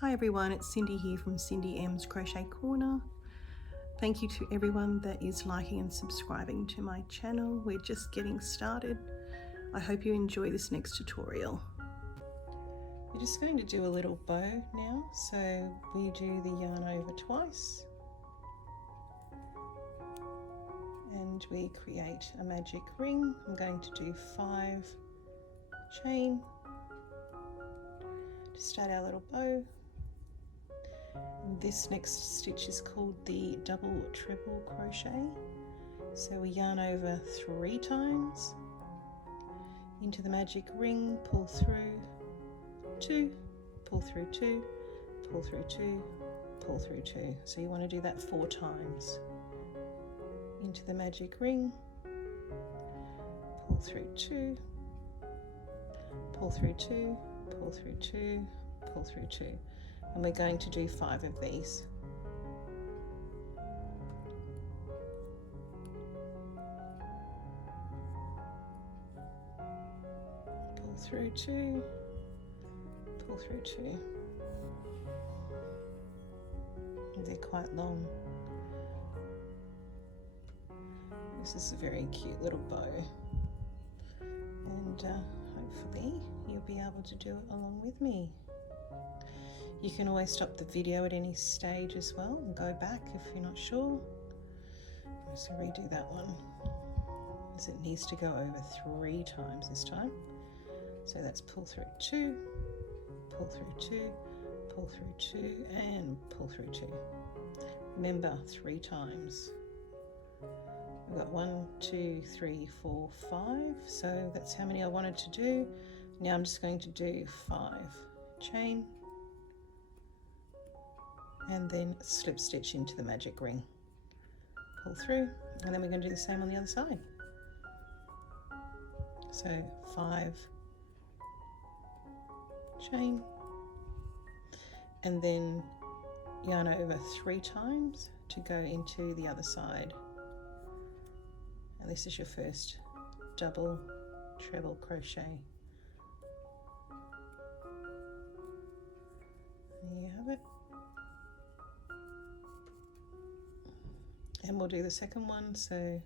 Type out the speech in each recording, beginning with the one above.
Hi everyone, it's Cindy here from Cindy M's Crochet Corner. Thank you to everyone that is liking and subscribing to my channel. We're just getting started. I hope you enjoy this next tutorial. We're just going to do a little bow now. So we do the yarn over twice and we create a magic ring. I'm going to do 5 chain to start our little bow. This next stitch is called the double treble crochet. So we yarn over 3 times into the magic ring, pull through 2, pull through 2, pull through 2, pull through 2. So you want to do that 4 times. Into the magic ring, pull through 2, pull through 2, pull through 2, pull through 2. And we're going to do 5 of these. Pull through 2, pull through 2. And they're quite long. This is a very cute little bow, and hopefully you'll be able to do it along with me. You can always stop the video at any stage as well and go back if you're not sure. So redo that one, as it needs to go over 3 times this time. So that's pull through 2, pull through 2, pull through 2, and pull through 2. Remember, 3 times. We've got 1, 2, 3, 4, 5. So that's how many I wanted to do. Now I'm just going to do 5 chain and then slip stitch into the magic ring. Pull through, and then we're going to do the same on the other side. So 5 chain and then yarn over 3 times to go into the other side. And this is your first double treble crochet. There you have it. And we'll do the second one, so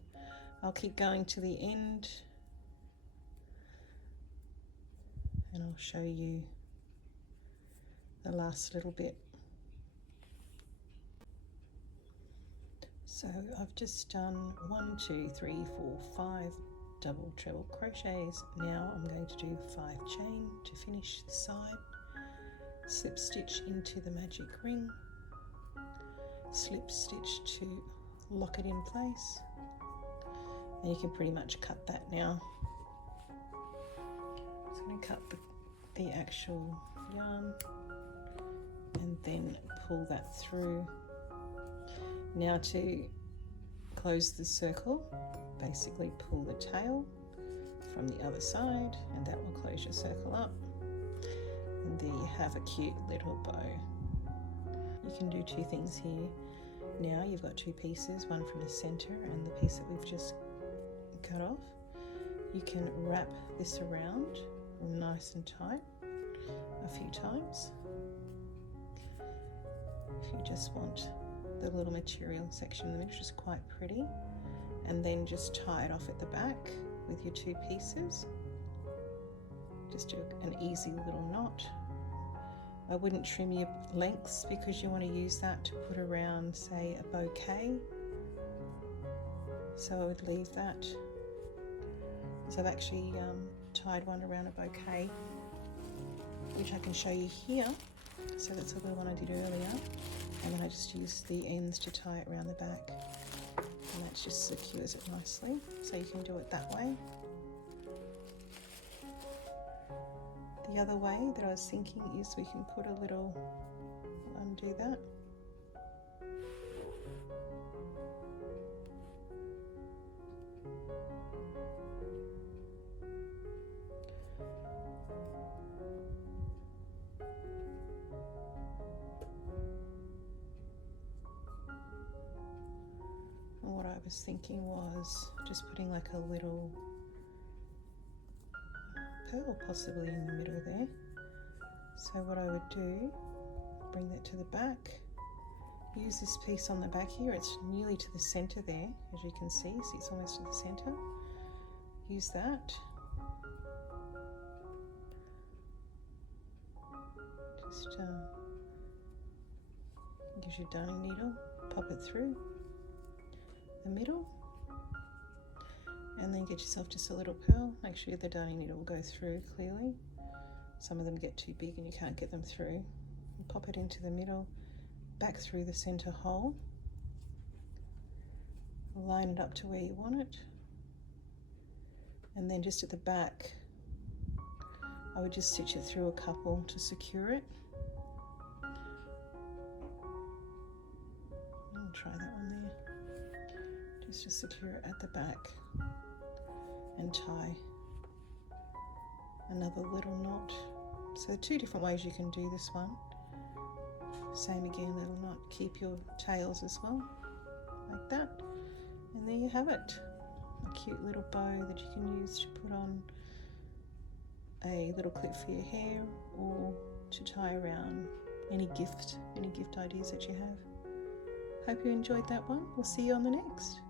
I'll keep going to the end and I'll show you the last little bit. So I've just done 1, 2, 3, 4, 5 double treble crochets. Now I'm going to do 5 chain to finish the side, slip stitch into the magic ring, slip stitch to lock it in place, and you can pretty much cut that now. So I'm going to cut the actual yarn and then pull that through. Now to close the circle, basically pull the tail from the other side and that will close your circle up, and there you have a cute little bow. You can do 2 things here. Now you've got 2 pieces, one from the center and the piece that we've just cut off. You can wrap this around nice and tight a few times if you just want the little material section in the middle, which is quite pretty, and then just tie it off at the back with your 2 pieces. Just do an easy little knot. I wouldn't trim your lengths because you want to use that to put around, say, a bouquet. So I would leave that. So I've actually tied one around a bouquet, which I can show you here. So that's the one I did earlier. And then I just use the ends to tie it around the back. And that just secures it nicely. So you can do it that way. The other way that I was thinking is we can put a little, undo that. And what I was thinking was just putting like a little pearl possibly in the middle there. So what I would do, bring that to the back. Use this piece on the back here, it's nearly to the center there, as you can see it's almost to the center. Use that. Just use your darning needle, pop it through the middle, and then get yourself just a little pearl. Make sure the darning needle will go through clearly. Some of them get too big and you can't get them through. And pop it into the middle, back through the center hole. Line it up to where you want it. And then just at the back, I would just stitch it through a couple to secure it. I'll try that one there. Just to secure it at the back and tie another little knot. So 2 different ways you can do this one. Same again, little knot. Keep your tails as well, like that. And there you have it. A cute little bow that you can use to put on a little clip for your hair or to tie around any gift ideas that you have. Hope you enjoyed that one. We'll see you on the next.